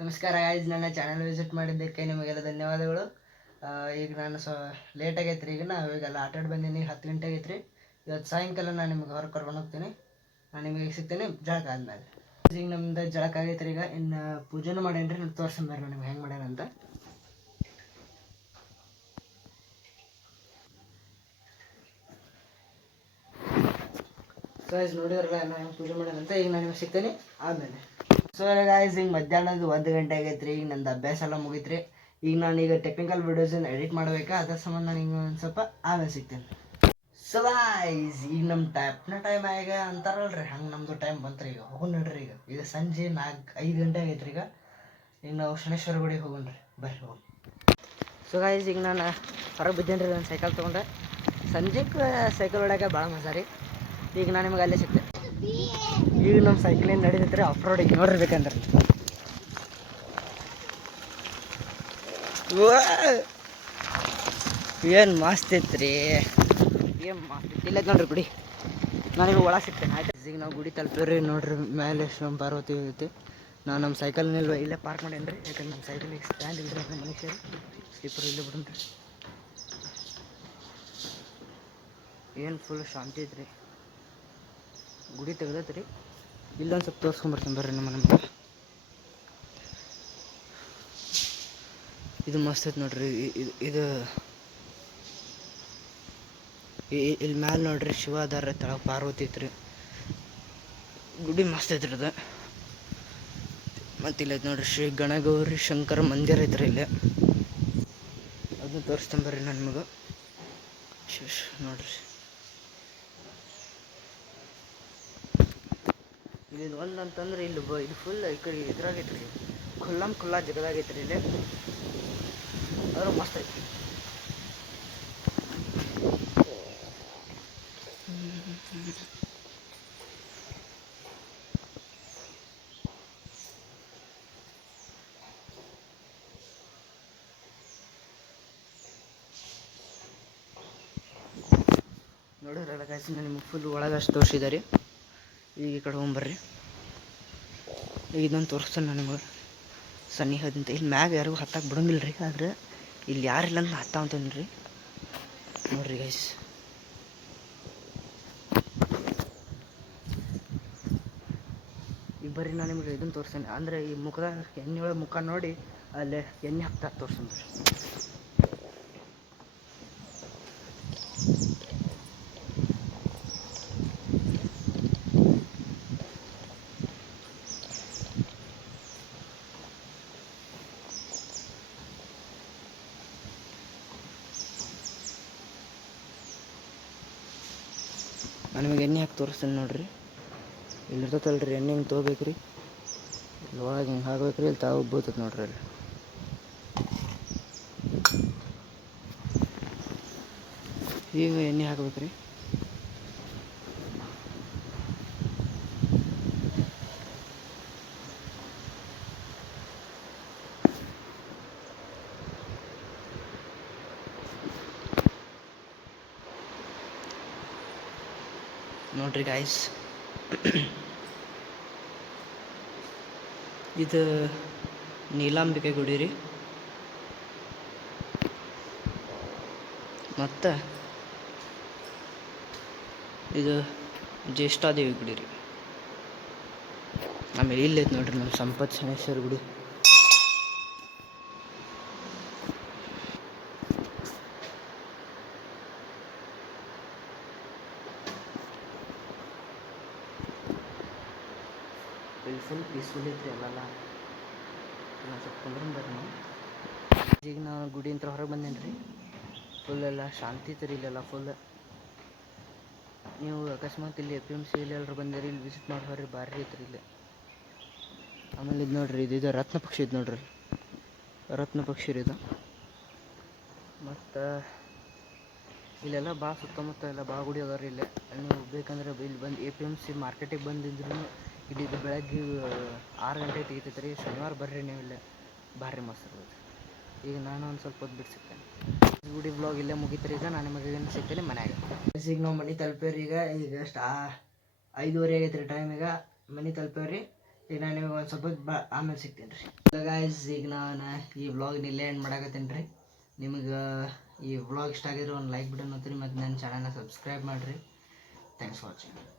ನಮಸ್ಕಾರ ಗಾಯ್ಸ್, ನನ್ನ channel visit ಮಾಡಿದ್ದಕ್ಕೆ ನಿಮಗೆಲ್ಲ ಧನ್ಯವಾದಗಳು. ಈಗ ನಾನು ಲೇಟ್ ಆಗೈತೆ ರೀ. ಈಗ ಇವಾಗೆಲ್ಲ ಆಟಾಡಿ ಬಂದೀನಿ. 10 ಗಂಟೆ ಆಗೈತೆ ರೀ. ಇವತ್ತು ಸಾಯಂಕಾಲ ನಾನು ನಿಮ್ಗೆ ಹೊರಗೆ ಕರ್ಕೊಂಡು ಹೋಗ್ತೀನಿ. ನಾನು ನಿಮಗೆ ಸಿಗ್ತೇನೆ ಜಳಕ ಆದಮೇಲೆ. ಈಗ ನಮ್ದು ಜಳಕ ಆಗೈತೆ ರೀ. ಈಗ ಇನ್ನು ಪೂಜೆನೂ ಮಾಡೇನಿ ರೀ. ನಾನು ತೋರ್ಸಂಬರ್ರಿ ನಾನು ನಿಮ್ಗೆ ಹೆಂಗೆ ಮಾಡ್ಯಾನಂತ. ಗಾಯ್ಸ್ ನೋಡಿರಲ್ಲ ನಾನು ಹೆಂಗೆ ಪೂಜೆ ಮಾಡ್ಯಾನಂತ. ಈಗ ನಾನು ನಿಮ್ಗೆ ಸಿಗ್ತೇನೆ ಆದಮೇಲೆ. ಸೊ ಗಾಯ್ಸ್, ಈಗ ಮಧ್ಯಾಹ್ನದ 1 ಗಂಟೆ ಆಗೈತೆ ರೀ. ಈಗ ನಂದು ಅಭ್ಯಾಸ ಎಲ್ಲ ಮುಗೀತು ರೀ. ಈಗ ನಾನೀಗ ಟೆಕ್ನಿಕಲ್ ವಿಡಿಯೋಸನ್ನು ಎಡಿಟ್ ಮಾಡಬೇಕಾ, ಅದ್ರ ಸಂಬಂಧ ನಾನು ಈಗ ಒಂದು ಸ್ವಲ್ಪ ಆಮೇಲೆ ಸಿಗ್ತೇನೆ. ಸೊ ಗಾಯ್ಸ್, ಈಗ ನಮ್ಮ ಟೈಮ್ ಆಗ ಅಂತಾರಲ್ರಿ, ಹಂಗೆ ನಮ್ಮದು ಟೈಮ್ ಬಂತು ರೀ. ಈಗ ಹೋಗೋಣ ನೋಡ್ರಿ. ಈಗ ಸಂಜೆ 5 ಗಂಟೆ ಆಗೈತೆ ರೀ. ಈಗ ನಾವು ಶನೇಶ್ವರ ಗುಡಿಗೆ ಹೋಗೋಣ ರೀ. ಬರ್ರಿ ಹೋಗೋಣ. ಸೊ ಗಾಯ್ಸ್, ಈಗ ನಾನು ಹೊರಗೆ ಬಿದ್ದೇನೆ ರೀ. ನಾನು ಸೈಕಲ್ ತೊಗೊಂಡೆ. ಸಂಜೆಗೆ ಸೈಕಲ್ ಹೊಡ್ಯಾಕ ಭಾಳ ಮಜಾ ರೀ. ಈಗ ನಾನು ನಿಮಗೆ ಅಲ್ಲೇ ಸಿಗ್ತೇನೆ. ಈಗ ನಮ್ಮ ಸೈಕ್ಲಿಂಗ್ ನಡೀತೈತೆ ರೀ ಆಫ್ ರೋಡಿಗೆ ನೋಡಿರ್ಬೇಕಂದ್ರೆ. ಏನು ಮಸ್ತ್ ಐತ್ರಿ, ಏನು ಮಸ್ತ್ ಇಲ್ಲ ನೋಡ್ರಿ ಗುಡಿ. ನಾನೀಗ ಒಳಗೆ ಸಿಗ್ತೇನೆ ಆಯ್ತು. ಈಗ ನಾವು ಗುಡಿ ತಲುಪಿವ್ರಿ. ನೋಡ್ರಿ ಮೇಲೆ ಶಿವ ಪಾರ್ವತಿ ಐತಿ. ನಾನು ನಮ್ಮ ಸೈಕಲ್ ಇಲ್ಲೇ ಪಾರ್ಕ್ ಮಾಡೇನಿ ರೀ. ಯಾಕಂದ್ರೆ ನಮ್ಮ ಸೈಕಲಿಗೆ ಸ್ಟ್ಯಾಂಡ್ ಇಲ್ರಿ ನಮ್ಮ ಮನುಷ್ಯರು. ಸ್ಲೀಪರ್ ಇಲ್ಲೇ ಬಿಡ್ರಿ. ಏನು ಫುಲ್ ಶಾಂತಿ ಐತ್ರಿ. ಗುಡಿ ತೆಗ್ದೈತೆ ರೀ. ಇಲ್ಲೊಂದು ಸ್ವಲ್ಪ ತೋರಿಸ್ಕೊಂಬರ್ತೀನಿ ಬರ್ರಿ ನಮ್ಮ ಮನೆ. ಇದು ಮಸ್ತ್ ಐತೆ ನೋಡ್ರಿ. ಇದು ಇಲ್ಲಿ ಮ್ಯಾಲೆ ನೋಡ್ರಿ ಶಿವ ಅದಾರ, ತೆಳಗೆ ಪಾರ್ವತಿ ಐತ್ರಿ. ಗುಡಿ ಮಸ್ತ್ ಐತ್ರಿ ಅದು. ಮತ್ತು ಇಲ್ಲೈತೆ ನೋಡ್ರಿ ಶ್ರೀ ಗಣಗೌರಿ ಶಂಕರ ಮಂದಿರ ಐತ್ರಿ ಇಲ್ಲಿ. ಅದನ್ನ ತೋರಿಸ್ತೇನೆ ಬರ್ರಿ ನಾನು ನಿಮಗೆ. ನೋಡ್ರಿ ಇಲ್ಲಿ ಒಂದು ಅಂತಂದ್ರೆ ಇಲ್ಲಿ ಇದು ಫುಲ್ ಈ ಕಡೆ ಇದ್ರಾಗೈತೆ ರೀ. ಖುಲ್ಲಾ ಜಗದಾಗೈತೆ ರೀ ಇಲ್ಲಿ. ಆದ್ರೂ ಮಸ್ತ್ ಐತಿ. ನೋಡಿದ್ರಲ್ಲ ಗಾಯ್ಸ್, ನಿಮಗೆ ಫುಲ್ ಒಳಗಷ್ಟು ತೋರಿಸಿದ್ದಾರೆ. ಈಗ ಈ ಕಡೆ ಹೋಗ್ಬರ್ರಿ. ಈಗ ಇದೊಂದು ತೋರಿಸ್ತೇನೆ ನಾನು ನಿಮಗೆ ಸನಿಹದಿಂದ. ಇಲ್ಲಿ ಮ್ಯಾಗ ಯಾರಿಗೂ ಹತ್ತಕ್ಕೆ ಬಿಡೋಂಗಿಲ್ಲ ರೀ. ಆದ್ರೆ ಇಲ್ಲಿ ಯಾರಿಲ್ಲ ಅಂತ ಹತ್ತಾವಂತೇನೆ ರೀ. ನೋಡ್ರಿ ಗೈಸ್, ಈಗ ಬರ್ರಿ ನಾನು ನಿಮ್ಗೆ ಇದನ್ನು ತೋರಿಸ್ತೇನೆ. ಅಂದರೆ ಈ ಮುಖದ ಎಣ್ಣೆ ಒಳಗೆ ಮುಖ ನೋಡಿ ಅಲ್ಲೇ ಎಣ್ಣೆ ಹಾಕ್ತಾ ತೋರಿಸ್ತೇನೆ ರೀ. ನಾನು ನಿಮಗೆ ಎಣ್ಣೆ ಹಾಕಿ ತೋರಿಸ್ತೇನೆ ನೋಡ್ರಿ. ಇಲ್ಲಿ ಇರ್ತೈತಲ್ರಿ ಎಣ್ಣೆ ಹಿಂಗೆ ತೊಗೋಬೇಕು ರೀ. ಇಲ್ಲಿ ಒಳಗೆ ಹಿಂಗೆ ಹಾಕ್ಬೇಕು ರೀ. ಇಲ್ಲಿ ತಾವು ಬೀಳ್ತೈತೆ ನೋಡ್ರಿ. ಅಲ್ಲಿ ಈಗ ಎಣ್ಣೆ ಹಾಕ್ಬೇಕು ರೀ. ನೋಡ್ರಿ ಗಾಯ್ಸ್, ಇದು ನೀಲಾಂಬಿಕೆ ಗುಡಿ ರೀ. ಮತ್ತು ಇದು ಜ್ಯೇಷ್ಠಾದೇವಿ ಗುಡಿ ರೀ. ಆಮೇಲೆ ಇಲ್ಲೈತೆ ನೋಡ್ರಿ ನಮ್ಮ ಸಂಪತ್ ಶನೇಶ್ವರ ಗುಡಿ. ಇಲ್ಲಿ ಫುಲ್ ಪೀಸ್ಫುಲ್ ಐತ್ರಿ ಅಲ್ಲೆಲ್ಲ. ನಾನು ಸ್ವಲ್ಪ ಕುಂದ್ರನ್ ಬರ್ರಿ ನಾವು. ಈಗ ನಾನು ಗುಡಿ ಅಂತ ಹೊರಗೆ ಬಂದೇನಿ ರೀ. ಫುಲ್ ಎಲ್ಲ ಶಾಂತಿ ಐತೆ ರೀ ಇಲ್ಲೆಲ್ಲ ಫುಲ್. ನೀವು ಅಕಸ್ಮಾತ್ ಇಲ್ಲಿ APMC ಇಲ್ಲಿ ಎಲ್ಲರೂ ಬಂದಿರಿ, ಇಲ್ಲಿ ವಿಸಿಟ್ ಮಾಡ್ಬಾರ್ರಿ. ಭಾರಿ ಐತ್ರಿ ಇಲ್ಲಿ. ಆಮೇಲೆ ಇದು ನೋಡ್ರಿ, ಇದು ರತ್ನ ಪಕ್ಷಿ ಇದು ನೋಡ್ರಿ. ರತ್ನ ಪಕ್ಷಿ ರೀ ಇದು. ಮತ್ತು ಇಲ್ಲೆಲ್ಲ ಭಾಳ ಸುತ್ತಮುತ್ತ ಎಲ್ಲ ಭಾಳ ಗುಡಿ ಅದಾವ ರೀ. ಇಲ್ಲೇ ನೀವು ಬೇಕಂದ್ರೆ ಇಲ್ಲಿ ಬಂದು APMC ಮಾರ್ಕೆಟಿಗೆ ಬಂದಿದ್ರು ಇಲ್ಲಿ ಇದು ಬೆಳಗ್ಗೆ 6 ಗಂಟೆಗೆ ತೆಗಿತೈತೆ ರೀ. ಶನಿವಾರ ಬರ್ರಿ ನೀವು. ಇಲ್ಲೇ ಭಾರಿ ಮಸ್ತ್ ಇರ್ತೈತೆ. ಈಗ ನಾನು ಒಂದು ಸ್ವಲ್ಪ ಹೊತ್ತು ಬಿಟ್ಟು ಸಿಗ್ತೇನೆ. ಗುಡಿ ಬ್ಲಾಗ್ ಇಲ್ಲೇ ಮುಗಿತಾರೆ. ಈಗ ನಾನು ನಿಮಗೆ ಏನು ಸಿಗ್ತೇನೆ ಮನ್ಯಾಗ. ಈಗ ನಾವು ಮನೆ ತಲುಪೇವ್ರಿ. ಈಗ ಎಷ್ಟು 5:30 ಆಗೈತೆ ರೀ ಟೈಮ್. ಈಗ ಮನೆ ತಲುಪೇವ್ರಿ. ಈಗ ನಾನು ನಿಮಗೆ ಒಂದು ಸ್ವಲ್ಪ ಆಮೇಲೆ ಸಿಗ್ತೀನಿ ರೀ. ಗಾಯ್ಸ್ ಈಗ ನಾನು ಈ ವ್ಲಾಗ್ನ ಇಲ್ಲೇ ಎಂಡ್ ಮಾಡಾಕತ್ತೀನಿ ರೀ. ನಿಮಗೆ ಈ ವ್ಲಾಗ್ ಇಷ್ಟ ಆಗಿರೋ ಒಂದು ಲೈಕ್ ಬಟನ್ ಒತ್ತಿರಿ ಮತ್ತು ನನ್ನ ಚಾನಲ್ನ ಸಬ್ಸ್ಕ್ರೈಬ್ ಮಾಡಿರಿ. Thanks for watching.